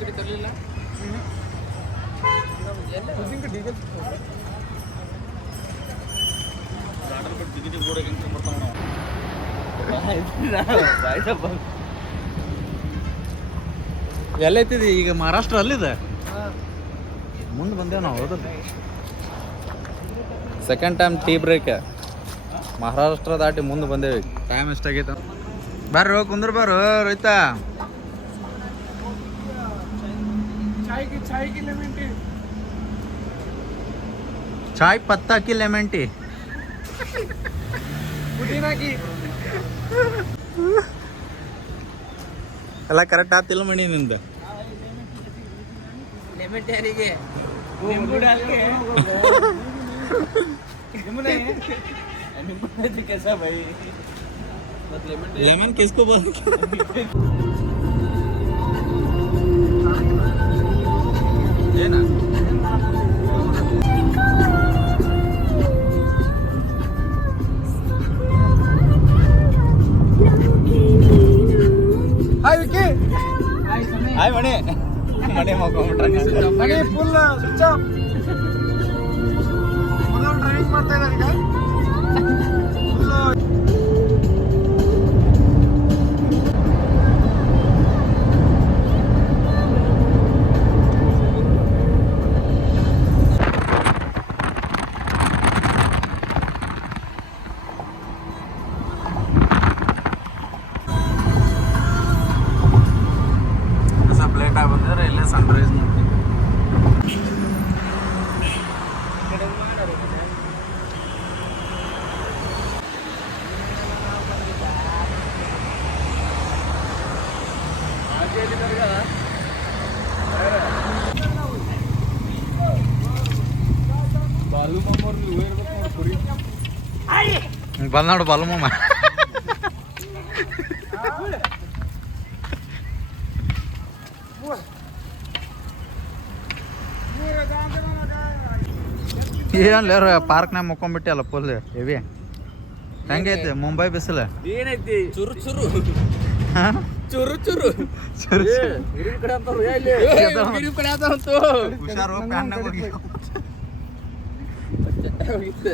ಕಡೆ ತರಲಿಲ್ಲ ಡೀಸೆಲ್ ಎಲ್ಲೈತಿದಿ ಈಗ ಮಹಾರಾಷ್ಟ್ರ ಅಲ್ಲಿದೆ ಮುಂದೆ ಬಂದೇವು ನಾವು ಹೋದ್ರೆ second time tea break Maharashtra ದಾಟಿ ಮುಂದೆ ಬಂದೇವಿ ಟೈಮ್ ಎಷ್ಟಾಗೈತೆ ಬರ್ರಿ ಹೋಗಿ ಕುಂದ್ರ ಬಾರು ರೋಹಿತ ಚಾಯ್ ಪತ್ತಾ ಕಿ ಲೆಮನ್ ಟೀ ಎಲ್ಲ ಕರೆಕ್ಟ್ ಆತಿಲ್ಲ ಮಣಿ ನಿಂದ कैसा भाई लेमन किसको बोलते है ना हाय विकी हाय मणि मणि मने ಮನೆ ಫುಲ್ ಸ್ವಿಚ್ ಆಫ್ ಡ್ರೈವಿಂಗ್ ಮಾಡ್ತಾ ಇದ್ದಾರೆ ಈಗ ಸ್ವಲ್ಪ ಲೇಟ್ ಆಗಿ ಬಂದಿದ್ರೆ ಇಲ್ಲೇ ಸನ್ರೈಸ್ ಮಾಡ್ತೀವಿ ಬಾಲು ಮಾಮೂರ್ ನೀವು ಇರ್ಬೇಕು ನೋಡಿ ಕುರಿ ಬಂದ್ ನೋಡು ಬಾಲು ಮಾಮ ಏನ್ಲೇರ ಪಾರ್ಕ್ನಾಗ ಮುಕ್ಕೊಂಬಿಟ್ಟಿಯಲ್ಲ ಫುಲ್ ಹೆವಿ ಹೆಂಗೈತಿ ಮುಂಬೈ ಬಿಸಿಲು ಏನೈತಿ ಚುರು ಚುರು ಹಾಂ ಚುರು ಚುರು ಸರಿ ಹಿರಿಯ ಕಡೆ ಅಂತಾರ ಹಿರಿಯ ಕಡೆ ಅಂತಾರಂತು ಹುಷಾರು ಪ್ಯಾನ್ನಾಗ ಹೋಗಿ ಹೋಗಿತ್ತು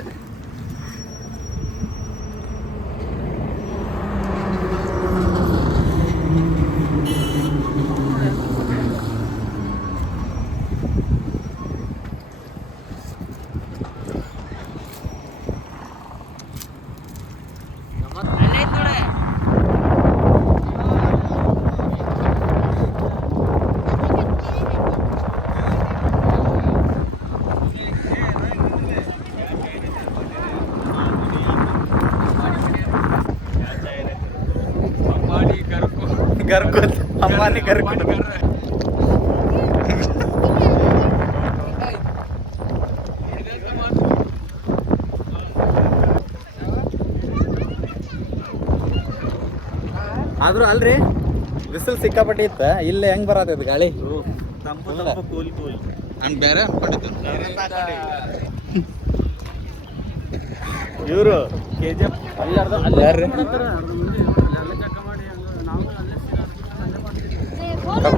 घरकुल अंबानी घरकुल ಆದ್ರೂ ಅಲ್ರಿ ಬಿಸಿಲು ಸಿಕ್ಕಾಪಟ್ಟಿ ಇತ್ತ ಇಲ್ಲಿ ಹೆಂಗ್ ಬರತೈತಿ ಗಾಳಿ ಹಂಗ್ ಬೇರೆ ಅನ್ಕೊಂಡಿದ್ದು ಇವರು KGF ಯಾರ್ರಿ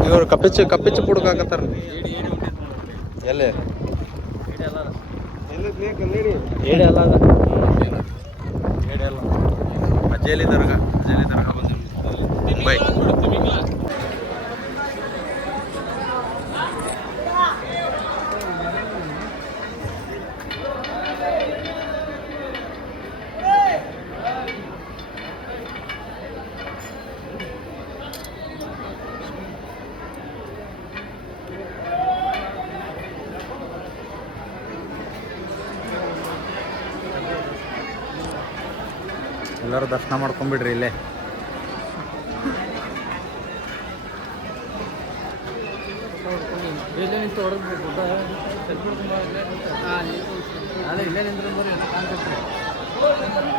ಇವ್ರು ಕಪ್ಪಿಚ್ಚು ಪುಡ್ಕಾಕತ್ತಾರ ಎಲ್ಲಿ ಏಡಿ ಅಲ್ಲ ಅಜೇಲಿ ದರ್ಗಾ ಬಂದಿವಿ ಮುಂಬೈ ಎಲ್ಲರೂ ದರ್ಶನ ಮಾಡ್ಕೊಂಡ್ಬಿಡ್ರಿ ಇಲ್ಲೇ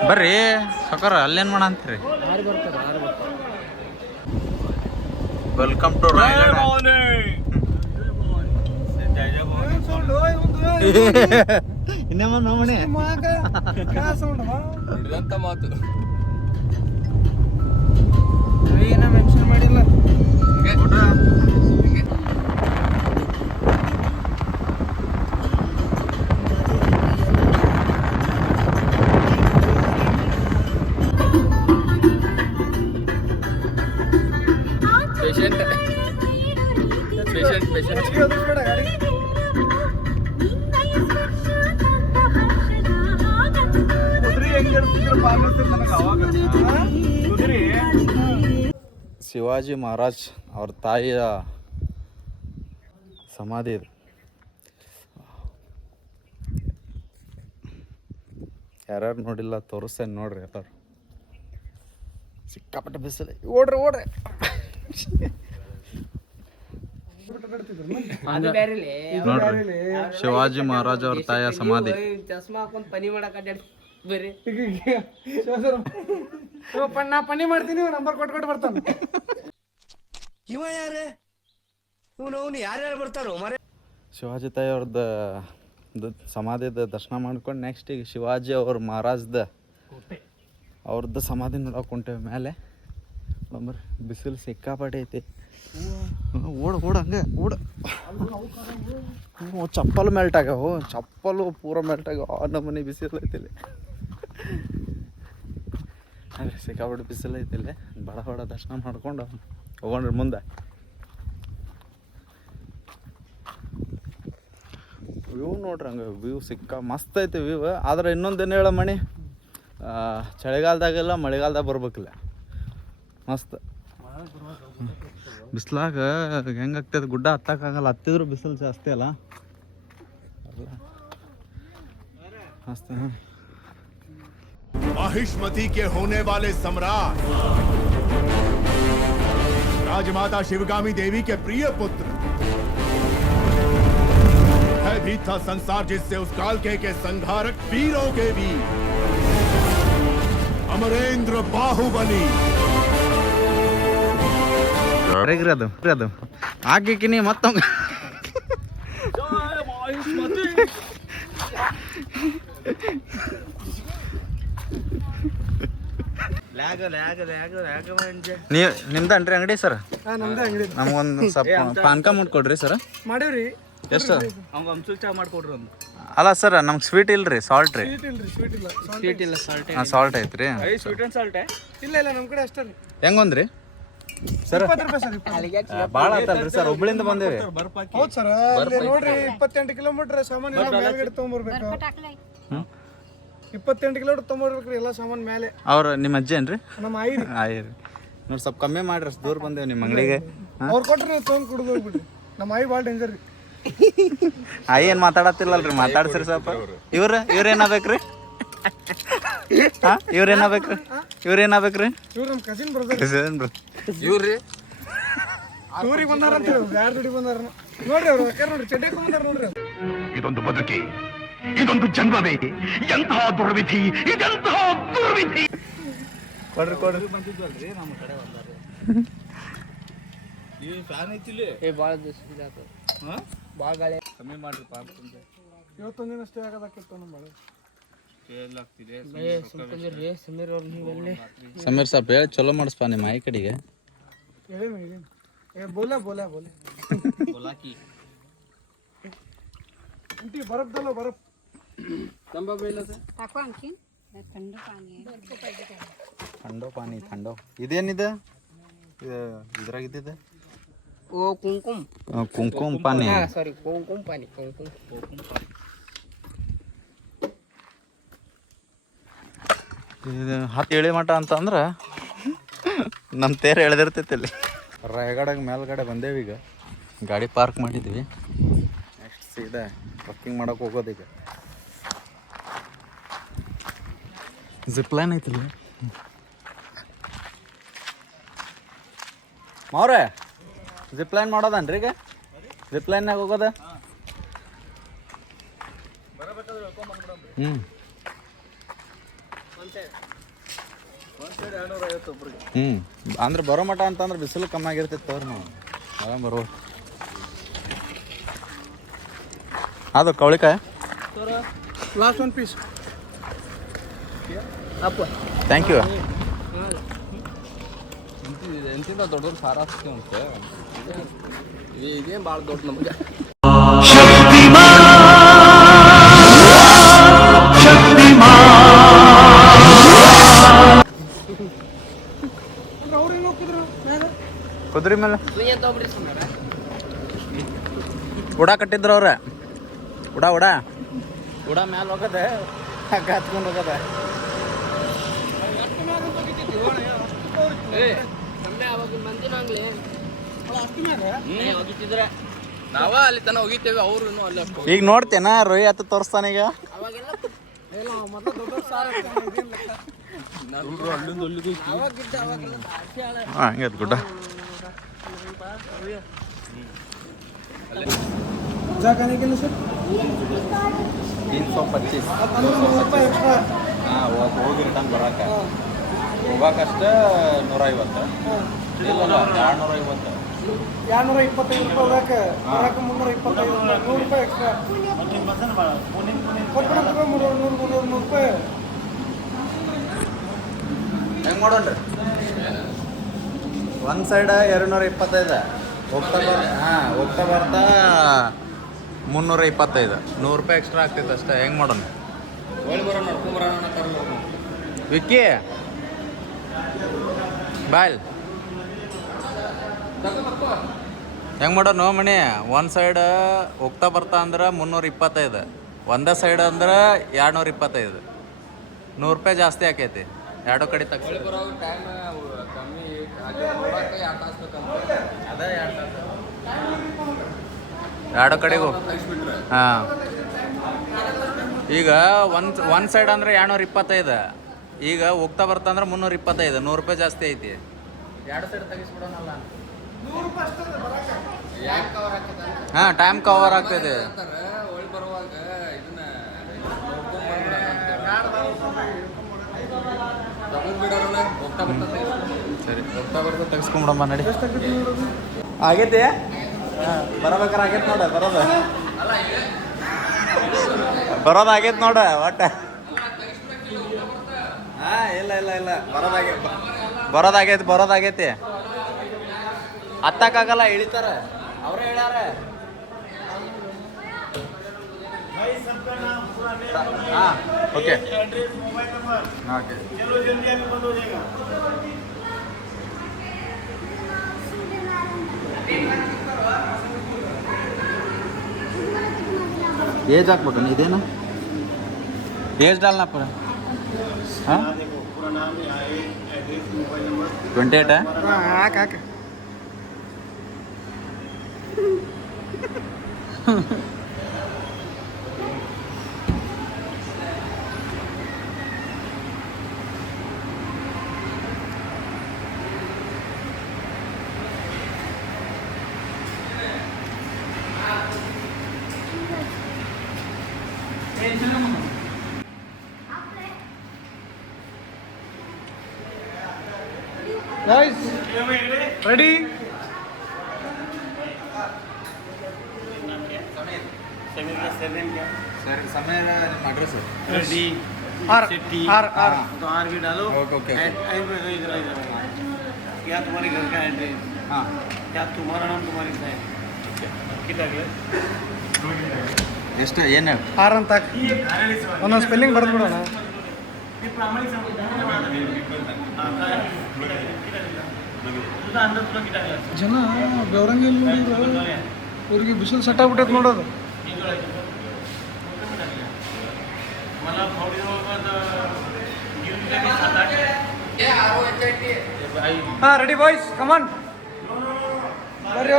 ಬರ್ರಿ ಸಕರ ಅಲ್ಲೇನ್ ಮಾಡ ಅಂತೀರಿ ವೆಲ್ಕಮ್ ಟು ರಾಯಗಢ ಇನ್ನೇಮ ನೋಮಣಿ ಹಿಡಿದಂತ ಮಾತು ಏನ ಮೆನ್ಷನ್ ಮಾಡಿಲ್ಲ patient patient patient Shivaji Maharaj ಅವ್ರ ತಾಯಿಯ ಸಮಾಧಿ ಇದು. ಯಾರ್ಯಾರು ನೋಡಿಲ್ಲ ತೋರಿಸ್ತೇನೆ ನೋಡ್ರಿ ಎಲ್ಲರೂ. ಸಿಕ್ಕಾಪಟ್ಟೆ ಬಿಸಿಲು, ಓಡ್ರಿ ಓಡ್ರಿ. ನೋಡ್ರಿ ಶಿವಾಜಿ ಮಹಾರಾಜ್ ಅವ್ರ ತಾಯಿಯ ಸಮಾಧಿ. ಚಸ್ಮಾ ಹಾಕೊಂಡ್ ಪನಿ ಮಾಡಕ್ ಅಡ್ಡಾಡಿ ಬರ್ರಿ. ನಾ ಪನಿ ಮಾಡ್ತೀನಿ, ನಂಬರ್ ಕೊಟ್ಕೊಟ್ಟು ಬರ್ತಾನೆ. ಇವ ಯಾರೇ ಇವನು ಯಾರ್ಯಾರು ಬರ್ತಾರೋ ಮರೆ. ಶಿವಾಜಿ ತಾಯಿ ಅವ್ರದ್ದು ಸಮಾಧಿದ ದರ್ಶನ ಮಾಡ್ಕೊಂಡು ನೆಕ್ಸ್ಟ್ ಈಗ ಶಿವಾಜಿ ಅವ್ರ ಮಹಾರಾಜ್ದ ಅವ್ರದ್ದು ಸಮಾಧಿ ನೋಡೋಕೆ ಹೊಂಟೇವಿ ಮೇಲೆ. ಬಂಬರ್ ಬಿಸಿಲು ಸಿಕ್ಕಾಪಟ್ಟೆ ಐತಿ. ಓಡ ಹಂಗೆ ಓಡ. ಚಪ್ಪಲು ಮೆಲ್ಟ್ ಆಗ್ಯಾವ, ಚಪ್ಪಲು ಪೂರ ಮೆಲ್ಟ್ ಆಗ್ಯಾವ. ನಮ್ಮನೆ ಬಿಸಿಲು ಐತಿಲ್ಲಿ, ಅದೇ ಸಿಕ್ಕಾಪಟ್ಟೆ ಬಿಸಿಲು ಐತಿಲ್ಲಿ. ಬಡ ಬಡ ದರ್ಶನ ಮಾಡ್ಕೊಂಡು ಹೋಗೋಣ್ರಿ ಮುಂದೆ. ವ್ಯೂ ನೋಡ್ರಿ, ಹಂಗೆ ವ್ಯೂ ಮಸ್ತ್ ಐತಿ ವ್ಯೂ. ಆದ್ರೆ ಇನ್ನೊಂದೇನು ಹೇಳ ಮಣಿ, ಚಳಿಗಾಲದಾಗೆಲ್ಲ ಮಳೆಗಾಲದಾಗ ಬರ್ಬೇಕಿಲ್ಲ, ಮಸ್ತ್. ಬಿಸ್ಲಾಗ ಹೆಂಗಾಗ್ತದೆ, ಗುಡ್ಡ ಹತ್ತಕ್ಕಾಗಲ್ಲ, ಹತ್ತಿದ್ರು ಬಿಸಿಲು ಜಾಸ್ತಿ ಅಲ್ಲ, ಮಸ್ತ್. माहिष्मती के होने वाले सम्राट राजमाता शिवगामी देवी के प्रिय पुत्र भयभीत था संसार जिससे उस काल के संहारक वीरों के वीर अमरेंद्र बाहुबली ಅದು ಹಾಕಿನಿ ಮತ್ತೊಂದು ನೀವು ನಿಮ್ದನ್ರಿ ಅಂಗಡಿ ಸರ್? ನಮ್ದೇ ಅಂಗಡಿ. ನಮ್ಗೊಂದು ಸ್ವಲ್ಪ ಪಾನ್ಕ ಮಾಡ್ಕೊಡ್ರಿ ಸರ್. ಮಾಡೀವ್ರಿ. ಎಷ್ಟು? ಚಾ ಮಾಡ್ಕೊಡ್ರಿ ಒಂದು. ಅಲ್ಲ ಸರ್, ನಮ್ಗೆ ಸ್ವೀಟ್ ಇಲ್ರಿ, ಸಾಲ್ಟ್ ರೀ. ಸ್ವೀಟ್ ಇಲ್ಲ ಸಾಲ್ಟ್ ಸಾಲ್ಟ್ ಐತ್ರಿ. ಸ್ವೀಟ್ ಅಂಡ್ ಸಾಲ್ಟ್ ಇಲ್ಲ ನಮ್ಮ ಕಡೆ ಅಷ್ಟೇ ರೀ. ಹೆಂಗೊಂದ್ರಿ ಸರ್? 20 ರೂಪಾಯಿ ಸರ್. ಭಾಳ ಆತಲ್ರಿ ಸರ್, ಹುಬ್ಳಿಂದ ಬಂದೇವಿ. ಹೌದು ಸರ್, ಅಲ್ಲಿ ನೋಡ್ರಿ 28 ಕಿಲೋಮೀಟರ್ ಸಾಮಾನು ಎಲ್ಲ ಮೇಲ್ಗಡೆ ತೊಗೊಂಬರ್ಬೇಕು. 28 ಕಿಲೋಮೀಟರ್ ತೊಗೊಂಬರ್ಬೇಕ್ರಿ ಎಲ್ಲ ಸಾಮಾನು ಮೇಲೆ. ಅವ್ರು ನಿಮ್ಮ ಅಜ್ಜಿ ಏನ್ರಿ? ನಮ್ಮ ಆಯಿ ಆಯ್ರಿ. ನೋಡಿ ಸ್ವಲ್ಪ ಕಮ್ಮಿ ಮಾಡ್ರಿ, ಅಷ್ಟು ದೂರ ಬಂದೇವಿ ನಿಮ್ಮ ಅಂಗಡಿಗೆ. ಅವ್ರು ಕೊಟ್ರೆ ನೀವು ತೊಗೊಂಡು ಕುಡಿದು ಹೋಗ್ಬಿಡ್ರಿ. ನಮ್ಮ ಆಯಿ ಭಾಳ ಡೇಂಜರ್ ರೀ. ಆಯಿ ಏನು ಮಾತಾಡತ್ತಿಲ್ಲಲ್ರಿ, ಮಾತಾಡ್ಸಿರಿ ಸ್ವಲ್ಪ. ಇವ್ರೇನಾಗ್ಬೇಕ್ರಿ? ಇವ್ರೇನಾಗ್ಬೇಕ್ರಿ? ಇವ್ರು ನಮ್ಮ ಕಸಿನ್ ಬ್ರದರ್. ಇವ್ರಿ ಟೂರಿಗೆ ಬಂದಾರ ಅಂತ ಯಾರು ದುಡಿ ಬಂದಾರ ನೋಡ್ರಿ. ಅವ್ರು ನೋಡ್ರಿ ಚಡ್ಡಿ ಬಂದಾರ ನೋಡ್ರಿ. ಇದೊಂದು ಬದುಕಿ, ಇದೊಂದು ಜನ್ಮವೇ, ಎಂತಹ ದುರ್ವಿಧಿ, ಇದೆಂತಹ ದುರ್ವಿಧಿ. ಕೊಡ್ರಿ ಬಂದಿದ್ವಲ್ರಿ ನಮ್ಮ ಕಡೆ ಬಂದಾರ. ಈ ಫ್ಯಾನ್ ಐತಿಲಿ ಭಾಳ ದಿವಸ ಭಾಳ ಗಾಳಿ ಕಮ್ಮಿ ಮಾಡ್ರಿ ಪಾಪ. ಇವತ್ತೊಂದು ದಿನ ಅಷ್ಟೇ ಆಗೋದಾಕಿತ್ತು ನಮ್ಮ ಮಳೆ. ಸಮೀರ್ ಸಾಬ್ ಹೇಳಿ ಚಲೋ ಮಾಡಿಸ್ಪ ನಿಮ್ಮ ಆಯಿ ಕಡೆಗೆ. ಬೋಲಾ आंटी बर्फ डालो बर्फ. तंबा पहिला टाकू आणखी थंड पाणी आहे. ಥಂಡೋ ಪಾನಿ ಥಂಡೋ. ಇದೇನಿದೆ ಇದ್ರಾಗ ಇದ್ದಿದೆ? ಓ ಕುಂಕುಮ. ಕುಂಕುಮ ಪಾನಿ. ಸಾರಿ ಕುಂಕುಮ ಪಾನಿ. ಕುಂಕುಮ ಇದು 10 ಎಳೆ ಮಠ ಅಂತಂದ್ರೆ ನಮ್ಮ ತೇರು ಎಳೆದಿರ್ತೈತಿ ಅಲ್ಲಿ. ರಾಯಗಡಾಗ ಮೇಲ್ಗಡೆ ಬಂದೇವಿ. ಈಗ ಗಾಡಿ ಪಾರ್ಕ್ ಮಾಡಿದ್ವಿ. ನೆಕ್ಸ್ಟ್ ಸೀದಾ ಟ್ರಕ್ಕಿಂಗ್ ಮಾಡೋಕೆ ಹೋಗೋದು. ಈಗ ಜಿಪ್ಲೈನ್ ಐತಿಲ್ಲ ಮಾವ್ರೆ? ಜಿಪ್ಲೈನ್ ಮಾಡೋದನ್ರಿ ಈಗ? ಜಿಪ್ಲೈನ್ನಾಗ ಹೋಗೋದ? ಅಂದ್ರೆ ಬರೋ ಮಠ ಅಂತಂದ್ರೆ ಬಿಸಿಲು ಕಮ್ಮಿ ಆಗಿರ್ತೈತೆ ಅವ್ರು. ನಾವು ಆರಾಮ್ ಬರೋ. ಅದು ಕವಳಿಕಾಯಿ last one piece. Thank you. ಎಂತಿಂದ ದೊಡ್ಡವ್ರು ಸಾರ ಹಾಕ್ತೀವಿ ಅಂತ ಇದೇನು ಭಾಳ ದೊಡ್ಡ ನಮಗೆ. ಅವ್ರು ಹೆಂಗೆ ಹೋಗ್ತಿದ್ರು ಮ್ಯಾಗ? ಕುದುರೆ ಮೇಲೆ ಉಡಾ ಕಟ್ಟಿದ್ರು ಅವ್ರ ಉಡಾ ಮ್ಯಾಲ ಹೋಗದೆ ಹಗ್ಗ ಹತ್ಕೊಂಡು ಹೋಗದ ನಾವ ಅಲ್ಲಿ ತನ ಹೋಗಿತ್ತೇವೆ ಅವ್ರು ಅಲ್ಲ ಈಗ ನೋಡ್ತೇನ ರೋಹಿ ಹತ್ತು ತೋರಿಸ್ತಾನ ಈಗ ಹಂಗದ್ ಗುಡ್ಡ 325 ಹೋಗಿ ರಿಟರ್ನ್ ಬರಾಕ ಹೋಗಾಕಷ್ಟ 150 ಇಲ್ಲಲ್ಲ 250 225 ರೂಪಾಯಿ ಬರಾಕ 325 100 ರೂಪಾಯಿ ಎಕ್ಸ್ಟ್ರಾ ಕೊಟ್ಬಿಡೋದು 300 ರೂಪಾಯಿ ಹೆಂಗೆ ಮಾಡೋಣ್ರಿ ಒಂದು ಸೈಡ್ 225 ಹೋಗ್ತಾ ಬರ್ತಾ 325 100 ರೂಪಾಯಿ ಎಕ್ಸ್ಟ್ರಾ ಆಗ್ತೈತೆ ಅಷ್ಟೇ ಹೆಂಗೆ ಮಾಡೋಣ ವಿಕ್ಕಿ ಬಾಯ್ ಹೆಂಗೆ ಮಾಡೋಣ ಮಣಿ ಒಂದು ಸೈಡ್ ಹೋಗ್ತಾ ಬರ್ತಾ ಅಂದ್ರೆ 325 ಒಂದೇ ಸೈಡ್ ಅಂದ್ರೆ 225 100 ರೂಪಾಯಿ ಜಾಸ್ತಿ ಆಕೈತಿ ಎರಡು ಕಡೆ ತಗೊಳ್ಳಿ ಬರೋ ಟೈಮ್ ಕಮ್ಮಿ ಅದೇ ಎರಡು ಕಡೆಗೂ ಹಾಂ ಈಗ ಒಂದು ಸೈಡ್ ಅಂದ್ರೆ 225 ಈಗ ಹೋಗ್ತಾ ಬರ್ತಾ ಅಂದ್ರೆ 325 100 ರೂಪಾಯಿ ಜಾಸ್ತಿ ಐತಿ ಎರಡು ಸೈಡ್ ತೆಗಿಸ್ಬಿಡೋಣಲ್ಲ ಹಾಂ ಟೈಮ್ ಕವರ್ ಆಗ್ತೈತೆ ಬರುವಾಗ ಇದನ್ನ ಸರಿ ಹೋಗ್ತಾ ಬರ್ತಾ ತೆಗಿಸ್ಕೊಂಬಿಡಮ್ಮ ನಡಿ ಆಗೈತಿ ಬರಬೇಕಾರೆ ಆಗೈತೆ ನೋಡ ಬರೋದು ಆಗೈತೆ ನೋಡ ಒಟ್ಟ ಹಾಂ ಇಲ್ಲ ಬರೋದಾಗೈತಿ ಹತ್ತಕ್ಕಾಗಲ್ಲ ಇಳಿತಾರ ಅವರೇ ಹೇಳ್ಯಾರ हाँ ओके एज हाकಬೇಕು ಇದೇನಾ एज डालना पड़ा हाँ 28 ಹಾಕ Guys, ready? सर समय एड्रेस रेडी R तो आर भी डालो ओके इधर क्या तुम्हारे घर का एड्रेस हाँ क्या तुम्हारा नाम तुम्हारी साइन कितना ಎಷ್ಟು ಏನು R ಅಂತ ಒಂದೊಂದು ಸ್ಪೆಲ್ಲಿಂಗ್ ಬರೆದು ಬಿಡೋಣ ಜನ ಬೆವರಂಗಿ ನೋಡಿದ್ರೆ ಅವ್ರಿಗೆ ಬಿಸಿಲು ಸೆಟ್ ಆಗ್ಬಿಟ್ಟೈತೆ ನೋಡೋದು ಹಾಂ ರೆಡಿ ಬಾಯ್ಸ್ ಕಮಾನ್ ಬರ್ರಿ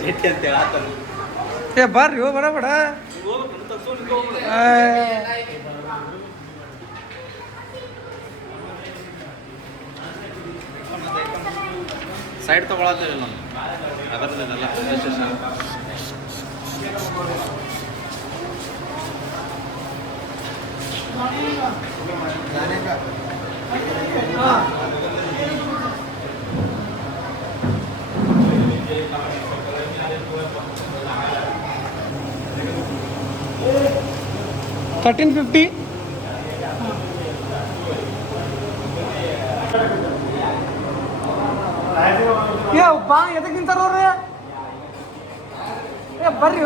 ಚೇಟಿ ಅಂತ ಹೇಳತ್ತಾನ ಏ ಬರ್ರಿ ಹೋ ಬಡ ಸೈಡ್ ತೊಗೊಳತ್ತೀವಿ ನಾನು ಅದರದ್ದೆಲ್ಲ ರಿಜಿಸ್ಟ್ರೇಷನ್ $13.50 ಏ ಬಾ ಎದಕ್ಕೆ ನಿಂತಾರವ್ರೆ ಏ ಬರ್ರಿ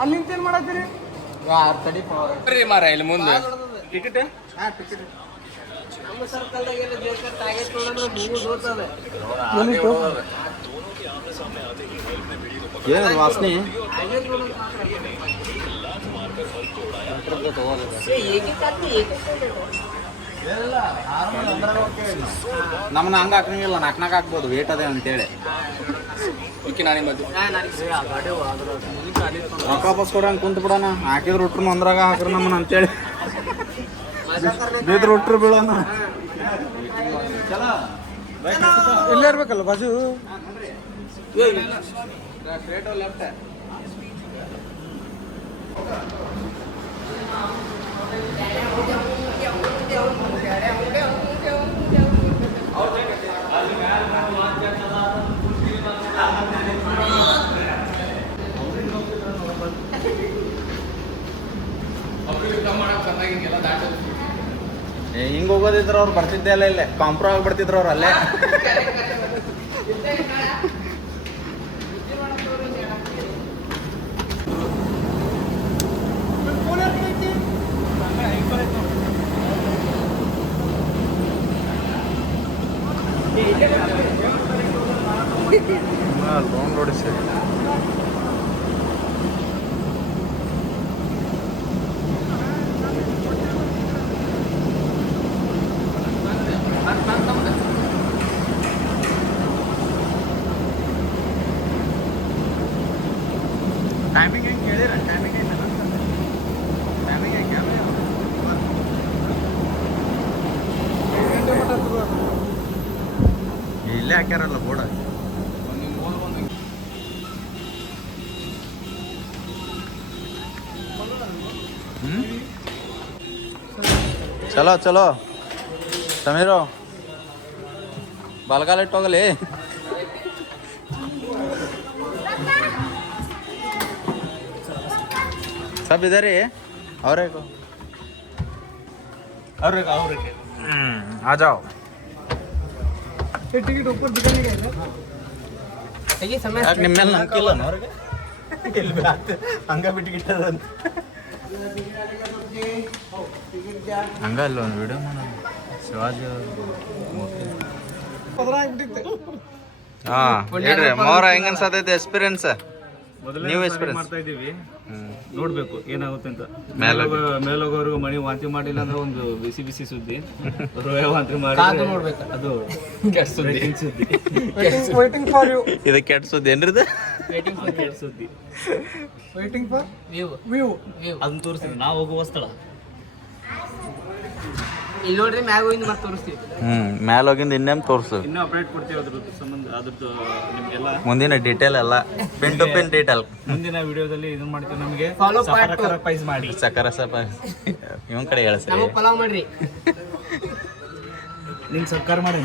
ಅಲ್ಲಿ ನಿಂತೇನು ಮಾಡತ್ತೀರಿ ತಡಿ ಮಾರ ಇಲ್ಲಿ ಮುಂದೆ ಟಿಕೆಟ್ ನಮ್ಮ ಸರ್ಕಲ್ದಾಗ ಎಲ್ಲ ಜೇಕಟ್ ಆಗೈತೆ ನೋಡಂದ್ರೆ ಮೂಗು ದೋತದೆ ಏನದು ವಾಸನೆ ನಮ್ಮನ್ನ ಹಂಗೆ ಹಾಕಂಗಿಲ್ಲ ನಾಲ್ಕು ಹಾಕ್ಬೋದು ವೇಟ್ ಅದೇ ಅಂತೇಳಿ ರೊಕ್ಕ ವಾಪಸ್ ಕೊಡಂಗೆ ಕುಂತ ಬಿಡೋಣ ಹಾಕಿದ್ರು ಉಟ್ರು ಒಂದ್ರಾಗ ಹಾಕ್ರಿ ನಮ್ಮನ್ನ ಅಂತೇಳಿ ಬಿದ್ರು ಉಟ್ರು ಬೀಳೋಣ ಇಲ್ಲೇ ಇರ್ಬೇಕಲ್ಲ ಬಾಜು ಹಿಂಗೆ ಹೋಗೋದಿದ್ರ ಅವ್ರು ಬರ್ತಿದ್ದೆ ಅಲ್ಲ ಇಲ್ಲೇ ಕಾಂಪ್ರೋ ಆಗ್ಬಿಡ್ತಿದ್ರು ಅವ್ರು ಅಲ್ಲೇ ಲೋನ್ ನೋಡಿಸಿ ಟೈಮಿಂಗ್ ಹೆಂಗೆ ಕೇಳಿರ ಟೈಮಿಂಗ್ ಹೆಂಗಲ್ಲ ಟೈಮಿಂಗ್ ಹೆಂಗೆ ಇಲ್ಲೇ ಹಾಕ್ಯಾರಲ್ಲ ಬೋರ್ಡ ಚಲೋ ಚಲೋ ಸಮೀರು ಬಲಗಾಲ ಇಟ್ಟೋಗಲಿ सब इधर ही है और एक आ जाओ ये टिकट ऊपर दिखाने का है ಯಾಕೆ ನಿಮ್ಮ ಮೇಲೆ ನಂಬಿಕೆ ಇಲ್ಲ ಅವ್ರಿಗೆ ಇಲ್ಲಿ ಹಂಗ ಬಿಟ್ಟು ಗಿಟ್ಟದಂತ ಹಂಗ ಅಲ್ಲ ಒಂದು ವಿಡಿಯೋ ಮಾಡೋಣ ಶಿವಾಜಿ ಹಾಂ ಹೇಳ್ರಿ ಮೋರ ಹೆಂಗ ಅನ್ಸತೈತೆ ಎಕ್ಸ್ಪೀರಿಯನ್ಸ್ ನೀವು ಎಕ್ಸ್ಪೀರಿಯನ್ಸ್ ಮಾಡ್ತಾ ಇದೀವಿ ನೋಡ್ಬೇಕು ಏನಾಗುತ್ತೆ ಅಂತ ಮೇಲೋಗಿ. ಮೇಲೋಗೋರ್ಗು ಮಣಿ ವಾಂತಿ ಮಾಡಿಲ್ಲ ಅಂದ್ರೆ ಒಂದು ಬಿಸಿ ಬಿಸಿ ಸುದ್ದಿ ರೋಯ ವಾಂತಿ ಮಾಡಿ ನೋಡ್ಬೇಕು ಅದು ಕೆಟ್ಟ ಸುದ್ದಿ ಸುದ್ದಿ waiting for you ಇದು ಕೆಟ್ಟ ಸುದ್ದಿ ಏನ್ರಿದು ಕೆಟ್ಟ ಸುದ್ದಿ waiting for ವ್ಯೂ view ಅದನ್ನ ತೋರಿಸ್ತೀವಿ ನಾವು ಹೋಗುವ ಸ್ಥಳ ಇಲ್ಲಿ ನೋಡ್ರಿ ಮ್ಯಾಗ ಹೋಗಿ ಮತ್ತೆ ತೋರಿಸ್ತೀವಿ ಮ್ಯಾಲೋಗಿಂದ ಇನ್ನೇನು ತೋರಿಸು ಇನ್ನೂ ಅಪ್ಡೇಟ್ ಕೊಡ್ತೀವಿ ಅದ್ರದ್ದು ಸಂಬಂಧ ಅದ್ರದ್ದು ನಿಮ್ಗೆಲ್ಲ ಮುಂದಿನ ಡೀಟೇಲ್ ಎಲ್ಲ ಪಿನ್ ಟು ಪಿನ್ ಡೀಟೇಲ್ ಮುಂದಿನ ವಿಡಿಯೋದಲ್ಲಿ ಇದನ್ನ ಮಾಡ್ತೀವಿ ನಮಗೆ Follow part two. ಪ್ರೈಸ್ ಮಾಡಿ ಸಕರ ಸಪ ಇವನ್ ಕಡೆ ಹೇಳ್ಸರಿ ನಮಗೆ ಪಲಾವ್ ಮಾಡ್ರಿ ನಿಂಗೆ ಸರ್ಕಾರ ಮಾಡಿ